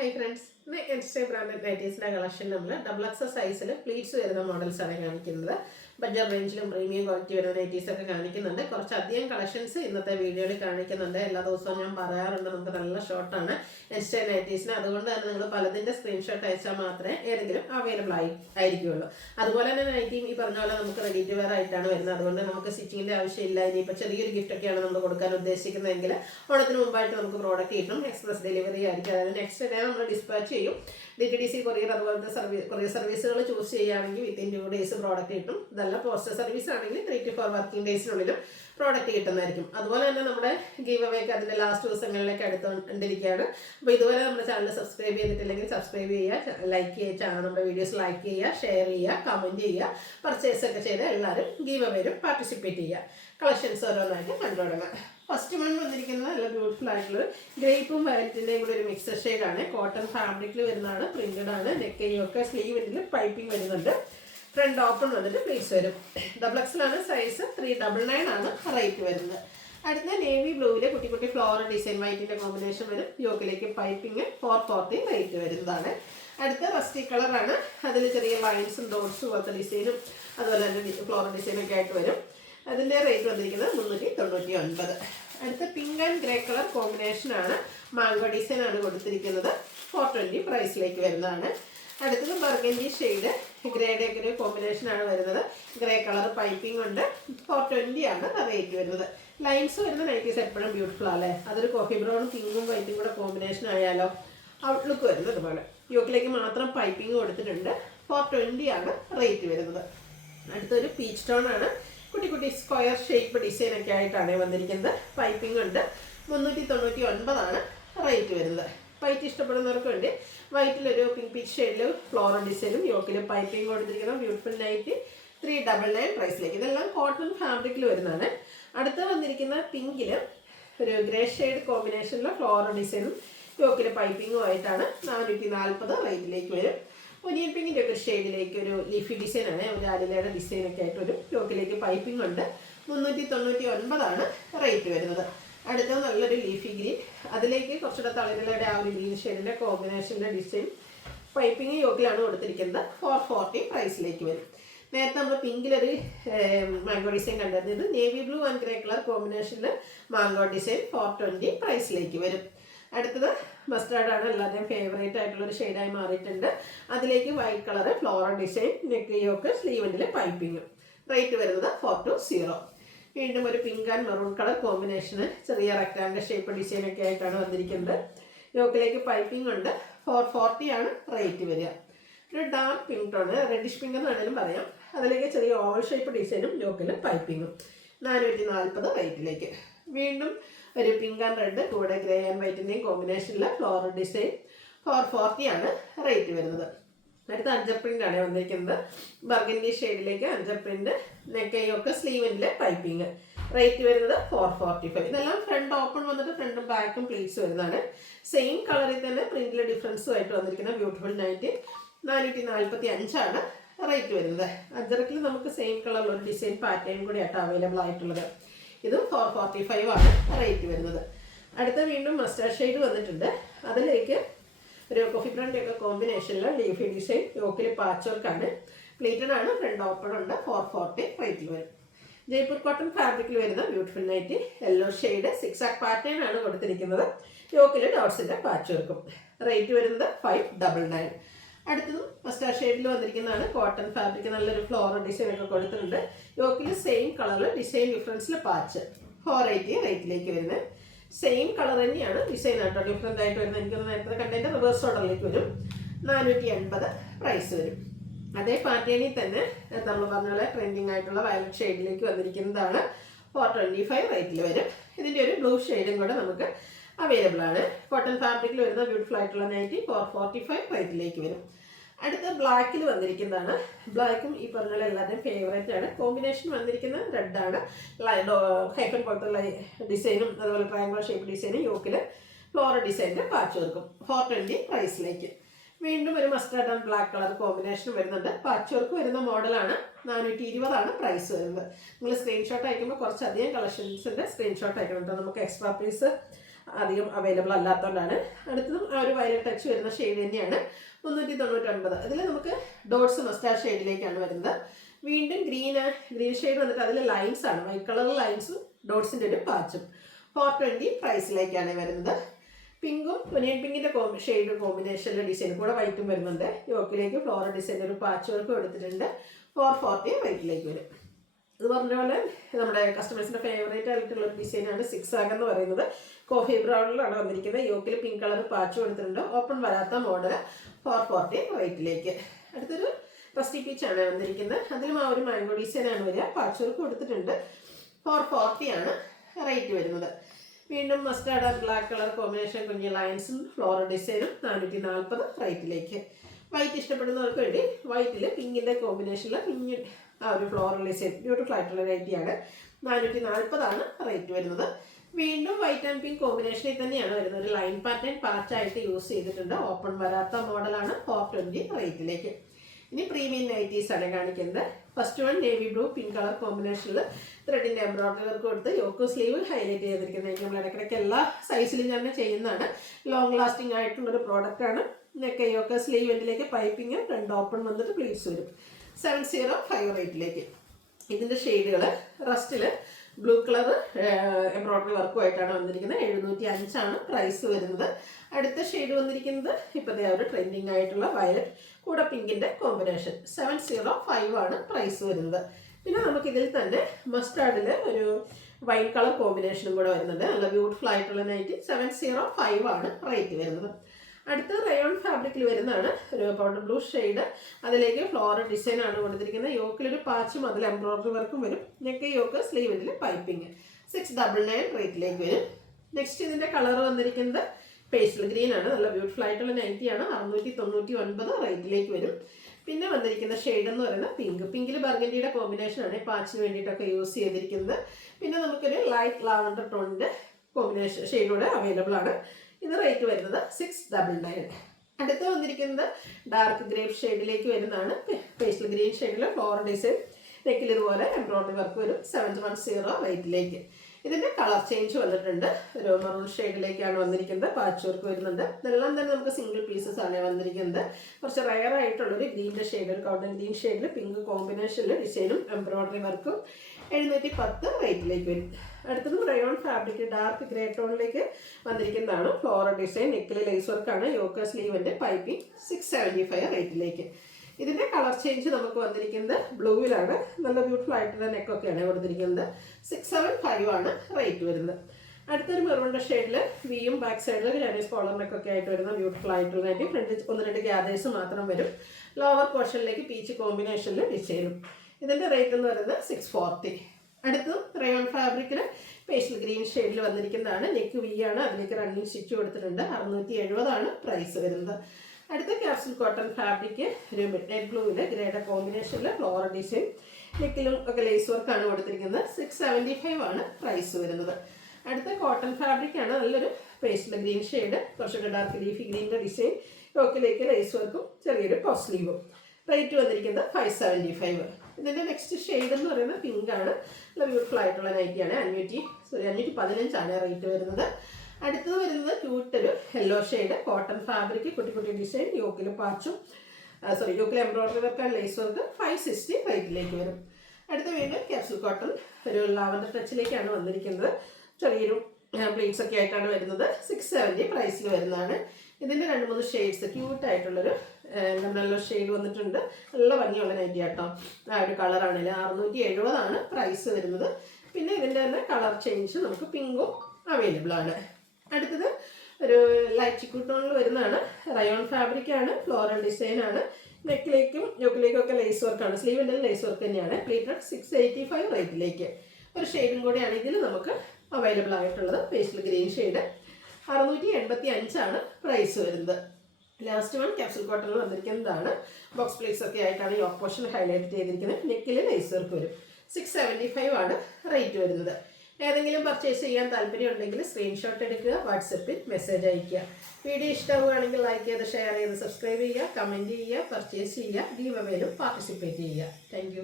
Hi friends, Insta branded nightie's collection നമ്മൾ double X സൈസിൽ pleats വരുന്ന മോഡൽസ് ആണ് കാണിക്കുന്നത്. ബഡ്ജറ്റ് റേഞ്ചിലും പ്രീമിയം ക്വാളിറ്റി വരുന്ന നൈറ്റീസ് ഒക്കെ കാണിക്കുന്നുണ്ട്. കുറച്ചധികം കളക്ഷൻസ് ഇന്നത്തെ വീഡിയോയിൽ കാണിക്കുന്നുണ്ട്. എല്ലാ ദിവസവും ഞാൻ പറയാറുണ്ട് നമുക്ക് നല്ല ഷോർട്ടാണ് ഇൻസ്റ്റ നൈറ്റീസിന്. അതുകൊണ്ട് തന്നെ നിങ്ങൾ പലതിൻ്റെ സ്ക്രീൻഷോട്ട് അയച്ചാൽ മാത്രമേ ഏതെങ്കിലും അവൈലബിൾ ആയിരിക്കുള്ളൂ. അതുപോലെ തന്നെ നൈറ്റിയും ഈ പറഞ്ഞ പോലെ നമുക്ക് റെഡി ടു വെയർ ആയിട്ടാണ് വരുന്നത്. അതുകൊണ്ട് നമുക്ക് സ്റ്റിച്ചിങ്ങിൻ്റെ ആവശ്യമില്ല. ഇനിയിപ്പോൾ ചെറിയൊരു ഗിഫ്റ്റ് ഒക്കെയാണ് നമ്മൾ കൊടുക്കാൻ ഉദ്ദേശിക്കുന്നതെങ്കിൽ ഓണത്തിന് മുമ്പായിട്ട് നമുക്ക് പ്രോഡക്റ്റ് കിട്ടും. എക്സ്പ്രസ് ഡെലിവറി ആയിരിക്കും. അതായത് നെക്സ്റ്റ് ഡേ നമ്മൾ ഡിസ്പാച്ച് ചെയ്യും. DTDC കൊറിയർ അതുപോലത്തെ കൊറിയർ സർവീസുകൾ ചൂസ് ചെയ്യുകയാണെങ്കിൽ വിത്തിൻ 2 days പ്രോഡക്റ്റ് കിട്ടും. ഇതല്ല പോസ്റ്റൽ സർവീസ് ആണെങ്കിൽ 3 to 4 വർക്കിംഗ് ഡേയ്സിനുള്ളിലും പ്രോഡക്റ്റ് കിട്ടുന്നതായിരിക്കും. അതുപോലെ തന്നെ നമ്മുടെ ഗീവ് അവേക്ക് അതിൻ്റെ ലാസ്റ്റ് ദിവസങ്ങളിലേക്ക് അടുത്തുകൊണ്ടിരിക്കുകയാണ്. അപ്പോൾ ഇതുവരെ നമ്മുടെ ചാനൽ സബ്സ്ക്രൈബ് ചെയ്തിട്ടില്ലെങ്കിൽ സബ്സ്ക്രൈബ് ചെയ്യുക, ലൈക്ക് ചെയ്യുക, നമ്മുടെ വീഡിയോസ് ലൈക്ക് ചെയ്യുക, ഷെയർ ചെയ്യുക, കമൻറ്റ് ചെയ്യുക, പർച്ചേസ് ഒക്കെ ചെയ്ത് എല്ലാവരും ഗീവ് അവേയിലും പാർട്ടിസിപ്പേറ്റ് ചെയ്യുക. കളക്ഷൻസ് ഓരോന്നായിട്ട് കണ്ടുപിടുക. ഫസ്റ്റ് വൺ വന്നിരിക്കുന്നത് നല്ല ബ്യൂട്ടിഫുൾ ആയിട്ടുള്ള ഗ്രേപ്പും വയലറ്റിൻ്റെയും കൂടി ഒരു മിക്സർ ഷെയ്ഡാണ്. കോട്ടൺ ഫാബ്രിക്കിൽ വരുന്നതാണ്, പ്രിന്റഡ് ആണ്. നെക്കൈയൊക്കെ സ്ലീവിൽ പൈപ്പിംഗ് വരുന്നുണ്ട്. ഫ്രണ്ട് ഓപ്പൺ വന്നിട്ട് പ്ലീറ്റ്സ് വരും. ഡബിൾ എക്സിലാണ് സൈസ്. 399 ആണ് റേറ്റ് വരുന്നത്. അടുത്ത നേവി ബ്ലൂവിൽ കുട്ടി കുട്ടി ഫ്ലോറൽ ഡിസൈൻ വൈറ്റിൻ്റെ കോമ്പിനേഷൻ വരും. യോക്കിലേക്ക് പൈപ്പിംഗ് 440 റേറ്റ് വരുന്നതാണ്. അടുത്ത റസ്റ്റി കളറാണ്. അതിൽ ചെറിയ ലൈൻസും ഡോട്ട്സും പോലത്തെ ഡിസൈനും അതുപോലെ തന്നെ ഫ്ലോറൽ ഡിസൈനൊക്കെ ആയിട്ട് വരും. അതിൻ്റെ റേറ്റ് വന്നിരിക്കുന്നത് 399. അടുത്ത പിങ്ക് ആൻഡ് ഗ്രേ കളർ കോമ്പിനേഷനാണ്. മാംഗോ ഡിസൈൻ ആണ് കൊടുത്തിരിക്കുന്നത്. 420 പ്രൈസിലേക്ക് വരുന്നതാണ്. അടുത്തത് ബർഗൻഡി ഷെയ്ഡ് ഗ്രേയുടെ ഒക്കെ ഒരു കോമ്പിനേഷനാണ് വരുന്നത്. ഗ്രേ കളർ പൈപ്പിംഗ് ഉണ്ട്. 420 ആണ് റേറ്റ് വരുന്നത്. ലൈൻസ് വരുന്ന നൈറ്റീസ് എപ്പോഴും ബ്യൂട്ടിഫുൾ അല്ലേ. അതൊരു കോഫി ബ്രൗണും പിങ്കും വൈറ്റും കൂടെ കോമ്പിനേഷൻ ആയാലോ. ഔട്ട്ലുക്ക് വരുന്നത് ഇതുപോലെ. യോക്കിലേക്ക് മാത്രം പൈപ്പിംഗ് കൊടുത്തിട്ടുണ്ട്. 420 ആണ് റേറ്റ് വരുന്നത്. അടുത്തൊരു പീച്ച് ടോൺ ആണ്. കുട്ടി കുട്ടി സ്ക്വയർ ഷേപ്പ് ഡിസൈൻ ഒക്കെ ആയിട്ടാണ് വന്നിരിക്കുന്നത്. പൈപ്പിംഗ് ഉണ്ട്. 399 ആണ് റേറ്റ് വരുന്നത്. വൈറ്റ് ഇഷ്ടപ്പെടുന്നവർക്ക് വേണ്ടി വൈറ്റിലൊരു പിങ്ക് പീച്ച് ഷെയ്ഡിൽ ഫ്ലോറൽ ഡിസൈനും യോക്കിൽ പൈപ്പിംഗ് കൊടുത്തിരിക്കുന്ന ബ്യൂട്ടിഫുൾ നൈറ്റ് 399 പ്രൈസിലേക്ക്. ഇതെല്ലാം കോട്ടൺ ഫാബ്രിക്കിൽ വരുന്നതാണ്. അടുത്ത വന്നിരിക്കുന്ന പിങ്കിൽ ഒരു ഗ്രേ ഷെയ്ഡ് കോമ്പിനേഷനിൽ ഫ്ലോറൽ ഡിസൈനും യോക്കിൽ പൈപ്പിങ്ങും ആയിട്ടാണ് 440 റേറ്റിലേക്ക് വരും. ഒനിയൻ പിങ്കിൻ്റെ ഒക്കെ ഷെയ്ഡിലേക്ക് ഒരു ലീഫി ഡിസൈനാണ്. ഒരു അലിലയുടെ ഡിസൈനൊക്കെ ആയിട്ട് ഒരു യോക്കിലേക്ക് പൈപ്പിംഗ് ഉണ്ട്. 399 ആണ് റേറ്റ് വരുന്നത്. അടുത്തത് നല്ലൊരു ലീഫി ഗ്രീൻ. അതിലേക്ക് കുറച്ചുകൂടെ തളിരലയുടെ ആ ഒരു ഗ്രീൻ ഷെയ്ഡിൻ്റെ കോമ്പിനേഷൻ്റെ ഡിസൈൻ പൈപ്പിംഗ് യോക്കിലാണ് കൊടുത്തിരിക്കുന്നത്. 440 പ്രൈസിലേക്ക് വരും. നേരത്തെ നമ്മൾ പിങ്കിലൊരു മാംഗോ ഡിസൈൻ കണ്ടത്. ഇത് navy blue and grey colour കോമ്പിനേഷനിൽ മാംഗോ ഡിസൈൻ 420 പ്രൈസിലേക്ക് വരും. അടുത്തത് മസ്റ്റാർഡ് ആണ്. എല്ലാവരുടെയും ഫേവറേറ്റ് ആയിട്ടുള്ളൊരു ഷെയ്ഡായി മാറിയിട്ടുണ്ട്. അതിലേക്ക് white colour floral design neck yoke സ്ലീവിൻ്റെ പൈപ്പിംഗ്. റേറ്റ് വരുന്നത് 420. വീണ്ടും ഒരു പിങ്ക് ആൻഡ് മെറൂൺ കളർ കോമ്പിനേഷന് ചെറിയ റെക്ടാങ്കിൾ ഷേപ്പ് ഡിസൈനൊക്കെ ആയിട്ടാണ് വന്നിരിക്കുന്നത്. യോക്കിലേക്ക് പൈപ്പിംഗ് ഉണ്ട്. 440 ആണ് റേറ്റ് വരിക. ഒരു dark pink tone, reddish pink എന്ന് വേണമെങ്കിലും പറയാം. അതിലേക്ക് ചെറിയ ഓവൽ ഷേപ്പ് ഡിസൈനും യോക്കിലും പൈപ്പിങ്ങും 440 റേറ്റിലേക്ക്. വീണ്ടും ഒരു പിങ്ക് ആൻഡ് റെഡ് കൂടെ ഗ്രേ ആൻഡ് വൈറ്റിൻ്റെയും കോമ്പിനേഷനിൽ ഫ്ലോറൽ ഡിസൈൻ 440 ആണ് റേറ്റ് വരുന്നത്. അടുത്ത അഞ്ചർ പ്രിൻ്റ് ആണ് വന്നിരിക്കുന്നത്. ബർഗൻഡി ഷെയ്ഡിലേക്ക് അഞ്ചർ പ്രിൻ്റ് നെക്കൈയൊക്കെ സ്ലീവിൻ്റെ പൈപ്പിംഗ്. റേറ്റ് വരുന്നത് 445. ഇതെല്ലാം ഫ്രണ്ട് ഓപ്പൺ വന്നിട്ട് ഫ്രണ്ടും ബാക്കും പ്ലീറ്റ്സ് വരുന്നതാണ്. സെയിം കളറിൽ തന്നെ പ്രിന്റിൽ ഡിഫറൻസും ആയിട്ട് വന്നിരിക്കുന്ന ബ്യൂട്ടിഫുൾ നൈറ്റ് 445 ആണ് റേറ്റ് വരുന്നത്. അഞ്ചറക്കിൽ നമുക്ക് സെയിം കളറിലുള്ള ഒരു ഡിസൈൻ പാറ്റേൺ കൂടി ആയിട്ട് അവൈലബിൾ ആയിട്ടുള്ളത്. ഇതും 445 ആണ് റേറ്റ് വരുന്നത്. അടുത്ത വീണ്ടും മസ്റ്റാർഡ് ഷെയ്ഡ് വന്നിട്ടുണ്ട്. അതിലേക്ക് ഒരു കോഫി ബ്രൗണിൻ്റെ ഒക്കെ കോമ്പിനേഷനിൽ ലീഫി ഡിസൈൻ യോക്കിൽ പാച്ച് വർക്കാണ്. പ്ലേറ്റഡ് ആണ്. ഫ്രണ്ട് ഓപ്പൺ ഉണ്ട്. 440 റേറ്റിൽ വരും. ജയ്പൂർ കോട്ടൺ ഫാബ്രിക്കിൽ വരുന്ന ബ്യൂട്ടിഫുൾ നൈറ്റ് യെല്ലോ ഷെയ്ഡ് 6 ആക്ക് പാറ്റേൺ ആണ് കൊടുത്തിരിക്കുന്നത്. യോക്കിൽ ഡോട്ട്സിൻ്റെ പാച്ച് വർക്കും. റേറ്റ് വരുന്നത് 599. അടുത്തതും മസ്റ്റാർഡ് ഷെയ്ഡിൽ വന്നിരിക്കുന്നതാണ്. കോട്ടൺ ഫാബ്രിക് നല്ലൊരു ഫ്ലോറൽ ഡിസൈൻ ഒക്കെ കൊടുത്തിട്ടുണ്ട്. യോക്കിൽ സെയിം കളറിൽ ഡിസൈൻ ഡിഫറൻസിൽ പാച്ച് 480 റേറ്റിലേക്ക് വരുന്നത്. സെയിം കളർ തന്നെയാണ് ഡിസൈൻ ആട്ടോ ഡിഫറെൻ്റ് ആയിട്ട് വരുന്നത്. എനിക്കൊന്ന് നേരത്തെ കണ്ടതിൻ്റെ റിവേഴ്സ് ഓർഡറിലേക്ക് വരും. 480 പ്രൈസ് വരും. അതേ പാറ്റേണിൽ തന്നെ നമ്മൾ പറഞ്ഞ പോലെ ട്രെൻഡിങ് ആയിട്ടുള്ള വയലറ്റ് ഷെയ്ഡിലേക്ക് വന്നിരിക്കുന്നതാണ്. 425 റേറ്റിൽ വരും. ഇതിൻ്റെ ഒരു ബ്ലൂ ഷെയ്ഡും കൂടെ നമുക്ക് അവൈലബിൾ ആണ്. കോട്ടൺ ഫാബ്രിക്കിൽ വരുന്ന ബ്യൂട്ടിഫുൾ ആയിട്ടുള്ള നൈറ്റി 445 റേറ്റിലേക്ക് വരും. അടുത്ത ബ്ലാക്കിൽ വന്നിരിക്കുന്നതാണ്. ബ്ലാക്കും ഈ പറഞ്ഞ പോലെ എല്ലാവരുടെയും ഫേവറേറ്റ് ആണ്. കോമ്പിനേഷൻ വന്നിരിക്കുന്ന റെഡാണ്. ഹൈഫൻ പോലത്തുള്ള ഡിസൈനും അതുപോലെ ട്രയാങ്കുലർ ഷേപ്പ് ഡിസൈനും യോക്കിൽ ഫ്ലോറൽ ഡിസൈനിൻ്റെ പാച്ച് വർക്കും 420 പ്രൈസിലേക്ക്. വീണ്ടും ഒരു mustard and black colour combination വരുന്നുണ്ട്. പാച്ച് വർക്ക് വരുന്ന മോഡലാണ്. 420 ആണ് പ്രൈസ് വരുന്നത്. നിങ്ങൾ സ്ക്രീൻഷോട്ട് അയക്കുമ്പോൾ കുറച്ചധികം കളക്ഷൻസിൻ്റെ സ്ക്രീൻഷോട്ട് അയക്കണം കേട്ടോ. നമുക്ക് എക്സ്ട്രാ പീസ് അധികം അവൈലബിൾ അല്ലാത്തതുകൊണ്ടാണ്. അടുത്തതും ആ ഒരു വയലറ്റ് ടച്ച് വരുന്ന ഷെയ്ഡ് തന്നെയാണ് 399. അതിൽ നമുക്ക് ഡോട്ട്സ് മസ്റ്റാർഡ് ഷെയ്ഡിലേക്കാണ് വരുന്നത്. വീണ്ടും ഗ്രീൻ ഷെയ്ഡ് വന്നിട്ട് അതിൽ ലൈൻസ് ആണ്, വൈറ്റ് കളർ ലൈൻസും ഡോട്ട്സിൻ്റെ ഒരു പാച്ചും. 420 പ്രൈസിലേക്കാണ് വരുന്നത്. പിങ്കും ഒനിയൻ പിങ്കിൻ്റെ ഷെയ്ഡ് കോമ്പിനേഷനിലെ ഡിസൈൻ കൂടെ വൈറ്റും വരുന്നുണ്ട്. യോക്കിലേക്ക് ഫ്ലോറൽ ഡിസൈൻ്റെ ഒരു പാച്ച് വർക്കും എടുത്തിട്ടുണ്ട്. 440 വൈറ്റിലേക്ക് വരും. ഇത് പറഞ്ഞ പോലെ നമ്മുടെ കസ്റ്റമേഴ്സിൻ്റെ ഫേവറേറ്റ് ആയിട്ടുള്ള ഒരു ഡിസൈനാണ് സിക്സ് ആഗ് എന്ന് പറയുന്നത്. കോഫി ബ്രൗണിലാണ് വന്നിരിക്കുന്നത്. യോക്കിൽ പിങ്ക് കളർ പാച്ച് കൊടുത്തിട്ടുണ്ട്. ഓപ്പൺ വരാത്ത മോഡൽ 440 വൈറ്റിലേക്ക്. അടുത്തൊരു റസ്റ്റി പീച്ചാണ് വന്നിരിക്കുന്നത്. അതിലും ആ ഒരു മാംഗോ ഡിസൈനാണ് വരിക. പാച്ച് വർക്ക് കൊടുത്തിട്ടുണ്ട്. 440 ആണ് റേറ്റ് വരുന്നത്. വീണ്ടും mustard and black colour combination കുഞ്ഞ് ലൈൻസും ഫ്ലോറൽ ഡിസൈനും 440 റേറ്റിലേക്ക്. വൈറ്റ് ഇഷ്ടപ്പെടുന്നവർക്ക് വേണ്ടി വൈറ്റിൽ പിങ്കിൻ്റെ കോമ്പിനേഷനിൽ കുഞ്ഞ് ആ ഒരു ഫ്ലോറൽ ഡിസൈൻ ബ്യൂട്ടിഫുൾ ആയിട്ടുള്ള റേറ്റിയാണ്. 440 ആണ് റേറ്റ് വരുന്നത്. വീണ്ടും വൈറ്റ് ആൻഡ് പിങ്ക് കോമ്പിനേഷനിൽ തന്നെയാണ് വരുന്നത്. ഒരു ലൈൻ പാറ്റേൺ പാച്ചായിട്ട് യൂസ് ചെയ്തിട്ടുണ്ട്. ഓപ്പൺ വരാത്ത മോഡലാണ്. 420 റേറ്റിലേക്ക്. ഇനി പ്രീമിയം നൈറ്റീസ് ആണ് കാണിക്കുന്നത്. First one navy blue pink colour കോമ്പിനേഷനിൽ ത്രെഡിൻ്റെ എംബ്രോയിഡറി വർക്ക് കൊടുത്ത് യോക്ക് സ്ലീവ് ഹൈലൈറ്റ് ചെയ്തിരിക്കുന്നത്. നമ്മൾ ഇടയ്ക്കിടയ്ക്ക് എല്ലാ സൈസിലും തന്നെ ചെയ്യുന്നതാണ്. ലോങ് ലാസ്റ്റിംഗ് ആയിട്ടുള്ളൊരു പ്രോഡക്റ്റാണ്. നെക്ക് യോക്ക് സ്ലീവ് എൻഡിലേക്ക് പൈപ്പിങ് 2 ഓപ്പൺ വന്നിട്ട് പ്ലീറ്റ്സ് വരും. 705 റേറ്റിലേക്ക്. ഇതിൻ്റെ ഷെയ്ഡുകൾ റസ്റ്റിൽ ബ്ലൂ കളർ എംബ്രോയിഡറി വർക്കുമായിട്ടാണ് വന്നിരിക്കുന്നത്. 705 ആണ് പ്രൈസ് വരുന്നത്. അടുത്ത ഷെയ്ഡ് വന്നിരിക്കുന്നത് ഇപ്പോഴത്തെ ആ ഒരു ട്രെൻഡിങ് ആയിട്ടുള്ള വയലറ്റ് കൂടെ പിങ്കിൻ്റെ കോമ്പിനേഷൻ 705 ആണ് പ്രൈസ് വരുന്നത്. പിന്നെ നമുക്കിതിൽ തന്നെ മസ്റ്റാർഡിൽ ഒരു വൈൻ കളർ കോമ്പിനേഷനും കൂടെ വരുന്നുണ്ട്. നല്ല ബ്യൂട്ടിഫുൾ ആയിട്ടുള്ള നൈറ്റി 705 ആണ് റേറ്റ് വരുന്നത്. അടുത്ത റയോൺ ഫാബ്രിക്കിൽ വരുന്നതാണ് ഒരു പൗഡർ ബ്ലൂ ഷെയ്ഡ്. അതിലേക്ക് ഫ്ലോറൽ ഡിസൈൻ ആണ് കൊടുത്തിരിക്കുന്നത്. യോക്കിലൊരു പാച്ചും അതിൽ എംബ്രോയിഡറി വർക്കും വരും. നെക്ക് യോക്ക് സ്ലീവിൽ പൈപ്പിംഗ് 699 റേറ്റിലേക്ക് വരും. നെക്സ്റ്റ് ഇതിൻ്റെ കളർ വന്നിരിക്കുന്നത് പേസ്റ്റൽ ഗ്രീൻ ആണ്. നല്ല ബ്യൂട്ടിഫുൾ ആയിട്ടുള്ള നൈറ്റിയാണ്. 699 റേറ്റിലേക്ക് വരും. പിന്നെ വന്നിരിക്കുന്ന ഷെയ്ഡ് എന്ന് പറയുന്നത് പിങ്കിൽ ബർഗൻഡിയുടെ കോമ്പിനേഷനാണ് പാച്ചിന് വേണ്ടിയിട്ടൊക്കെ യൂസ് ചെയ്തിരിക്കുന്നത്. പിന്നെ നമുക്കൊരു ലൈറ്റ് ലാവൻഡർ ടോണിൻ്റെ കോമ്പിനേഷൻ ഷെയ്ഡോടെ അവൈലബിൾ ആണ്. ഇത് റേറ്റ് വരുന്നത് 699. അടുത്ത് വന്നിരിക്കുന്നത് ഡാർക്ക് ഗ്രേപ്പ് ഷെയ്ഡിലേക്ക് വരുന്നതാണ്. പേസ്റ്റൽ ഗ്രീൻ ഷെയ്ഡിൽ ഫ്ലോറൽ ഡിസൈൻ നെക്കിൽ ഇതുപോലെ എംബ്രോയിഡറി വർക്ക് വരും. 710 റേറ്റിലേക്ക്. ഇതിൻ്റെ കളർ ചേഞ്ച് വന്നിട്ടുണ്ട്. ഒരു മറൂൺ ഷെയ്ഡിലേക്കാണ് വന്നിരിക്കുന്നത്. പാച്ച് വർക്ക് വരുന്നുണ്ട്. ഇതെല്ലാം തന്നെ നമുക്ക് സിംഗിൾ പീസസ് ആണ് വന്നിരിക്കുന്നത്. കുറച്ച് റയർ ആയിട്ടുള്ളൊരു ഗ്രീൻ്റെ ഷെയ്ഡ്, ഒരു കൗണ്ടൻ ഗ്രീൻ ഷെയ്ഡിൽ പിങ്ക് കോമ്പിനേഷനിൽ ഡിസൈനും എംബ്രോയിഡറി വർക്കും 710 റേറ്റിലേക്ക് വരും. അടുത്തത് റയോൺ ഫാബ്രിക് ഡാർക്ക് ഗ്രേ ടോണിലേക്ക് വന്നിരിക്കുന്നതാണ്. ഫ്ലോറൽ ഡിസൈൻ നെക്കിൽ ലേസ് വർക്കാണ്. യോക്ക സ്ലീവിൻ്റെ പൈപ്പിംഗ് 675 റേറ്റിലേക്ക്. ഇതിൻ്റെ കളർ ചേഞ്ച് നമുക്ക് വന്നിരിക്കുന്നത് ബ്ലൂവിലാണ്. നല്ല ബ്യൂട്ടിഫുൾ ആയിട്ടുള്ള നെക്കൊക്കെയാണ് കൊടുത്തിരിക്കുന്നത്. 675 ആണ് റേറ്റ് വരുന്നത്. അടുത്തൊരു മെറൂണിൻ്റെ ഷെയ്ഡിൽ വിയും ബാക്ക് സൈഡിൽ ചൈനീസ് കോളർ നെക്കൊക്കെ ആയിട്ട് വരുന്ന ബ്യൂട്ടിഫുൾ ആയിട്ടുള്ള നൈറ്റി. ഫ്രണ്ടിൽ 1-2 ഗ്യാദേഴ്സ് മാത്രം വരും. ലോവർ പോർഷനിലേക്ക് പീച്ച് കോമ്പിനേഷനിൽ ഡിസൈനും. ഇതിൻ്റെ റേറ്റ് എന്ന് പറയുന്നത് 640. അടുത്തതും റയോൺ ഫാബ്രിക്കിൽ പേസ്റ്റൽ ഗ്രീൻ ഷെയ്ഡിൽ വന്നിരിക്കുന്നതാണ്. നെക്ക് വി ആണ്. അതിലേക്ക് റണ്ണിങ് സ്റ്റിച്ച് കൊടുത്തിട്ടുണ്ട്. 670 ആണ് പ്രൈസ് വരുന്നത്. അടുത്ത ക്യാപ്സുൽ കോട്ടൺ ഫാബ്രിക് ഒരു മിഡ് നൈറ്റ് ബ്ലൂവിൽ ഗ്രേയുടെ കോമ്പിനേഷനിൽ ഫ്ലോറൽ ഡിസൈൻ നെക്കിലും ഒക്കെ ലേസ് വർക്കാണ് കൊടുത്തിരിക്കുന്നത്. 675 ആണ് പ്രൈസ് വരുന്നത്. അടുത്ത കോട്ടൺ ഫാബ്രിക് ആണ്. നല്ലൊരു പേസ്റ്റൽ ഗ്രീൻ ഷെയ്ഡ്, കുറച്ചൊക്കെ ഡാർക്ക് ലീഫി ഗ്രീൻ്റെ ഡിസൈൻ, യോക്കിലേക്ക് ലേസ് വർക്കും ചെറിയൊരു പഫ് സ്ലീവും. റേറ്റ് വന്നിരിക്കുന്നത് 575. ഇതിൻ്റെ നെക്സ്റ്റ് ഷെയ്ഡ് എന്ന് പറയുന്നത് പിങ്ക് ആണ്. നല്ല ബ്യൂട്ടിഫുൾ ആയിട്ടുള്ള നൈറ്റിയാണ്. 515 ആണ് റേറ്റ് വരുന്നത്. അടുത്തത് വരുന്നത് ക്യൂട്ടൊരു യെല്ലോ ഷെയ്ഡ് കോട്ടൺ ഫാബ്രിക്, കുട്ടി കുട്ടി ഡിസൈൻ, യോക്കിൽ പാച്ചും യോക്കിൽ embroidery work and lace work 560 റേറ്റിലേക്ക് വരും. അടുത്ത വീണ്ടും ക്യാപ്സുൽ കോട്ടൺ ഒരു ലാവൻഡർ ടച്ചിലേക്കാണ് വന്നിരിക്കുന്നത്. ചെറിയൊരു പ്ലീറ്റ്സ് ഒക്കെ ആയിട്ടാണ് വരുന്നത്. 670 പ്രൈസിൽ വരുന്നതാണ്. ഇതിൻ്റെ 2-3 ഷെയ്ഡ്സ് ക്യൂട്ടായിട്ടുള്ളൊരു ലെമൺ ഷെയ്ഡ് വന്നിട്ടുണ്ട്. നല്ല ഭംഗിയുള്ള നൈറ്റി കേട്ടോ. ആ ഒരു കളറാണെങ്കിൽ 670 ആണ് പ്രൈസ് വരുന്നത്. പിന്നെ ഇതിൻ്റെ തന്നെ കളർ ചേഞ്ച് നമുക്ക് പിങ്കും അവൈലബിൾ ആണ്. അടുത്തത് ഒരു ലൈറ്റ് ചിക്കു ടോണിൽ വരുന്നതാണ്. റയോൺ ഫാബ്രിക് ആണ്. ഫ്ലോറൽ ഡിസൈൻ ആണ്. നെക്കിലേക്കും യോക്കിലേക്കും ഒക്കെ ലേസ് വർക്കാണ്. സ്ലീവിൻ്റെ ലേസ് വർക്ക് തന്നെയാണ്. പ്ലീറ്റഡ് 685 റേറ്റിലേക്ക്. ഒരു ഷെയ്ഡും കൂടിയാണ് ഇതിൽ നമുക്ക് അവൈലബിൾ ആയിട്ടുള്ളത്. പേസ്റ്റൽ ഗ്രീൻ ഷെയ്ഡ് 685 ആണ് പ്രൈസ് വരുന്നത്. ലാസ്റ്റ് വൺ ക്യാപ്സുൽ കോട്ടണിൽ വന്നിരിക്കുന്നതാണ്. ബോക്സ് പ്ലേറ്റ്സ് ഒക്കെ ആയിട്ടാണ് യോക്ക് പോർഷൻ ഹൈലൈറ്റ് ചെയ്തിരിക്കുന്നത്. നെക്കിൽ ലേസ് വർക്ക് വരും. 675 ആണ് റേറ്റ് വരുന്നത്. ഏതെങ്കിലും പർച്ചേസ് ചെയ്യാൻ താല്പര്യമുണ്ടെങ്കിൽ സ്ക്രീൻഷോട്ട് എടുക്കുക, വാട്സപ്പിൽ മെസ്സേജ് അയയ്ക്കുക. വീഡിയോ ഇഷ്ടമാവുകയാണെങ്കിൽ ലൈക്ക് ചെയ്ത് ഷെയർ ചെയ്ത് സബ്സ്ക്രൈബ് ചെയ്യുക, കമൻറ്റ് ചെയ്യുക, പർച്ചേസ് ചെയ്യുക, ഗീവ് അവേയിലും പാർട്ടിസിപ്പേറ്റ് ചെയ്യുക. താങ്ക്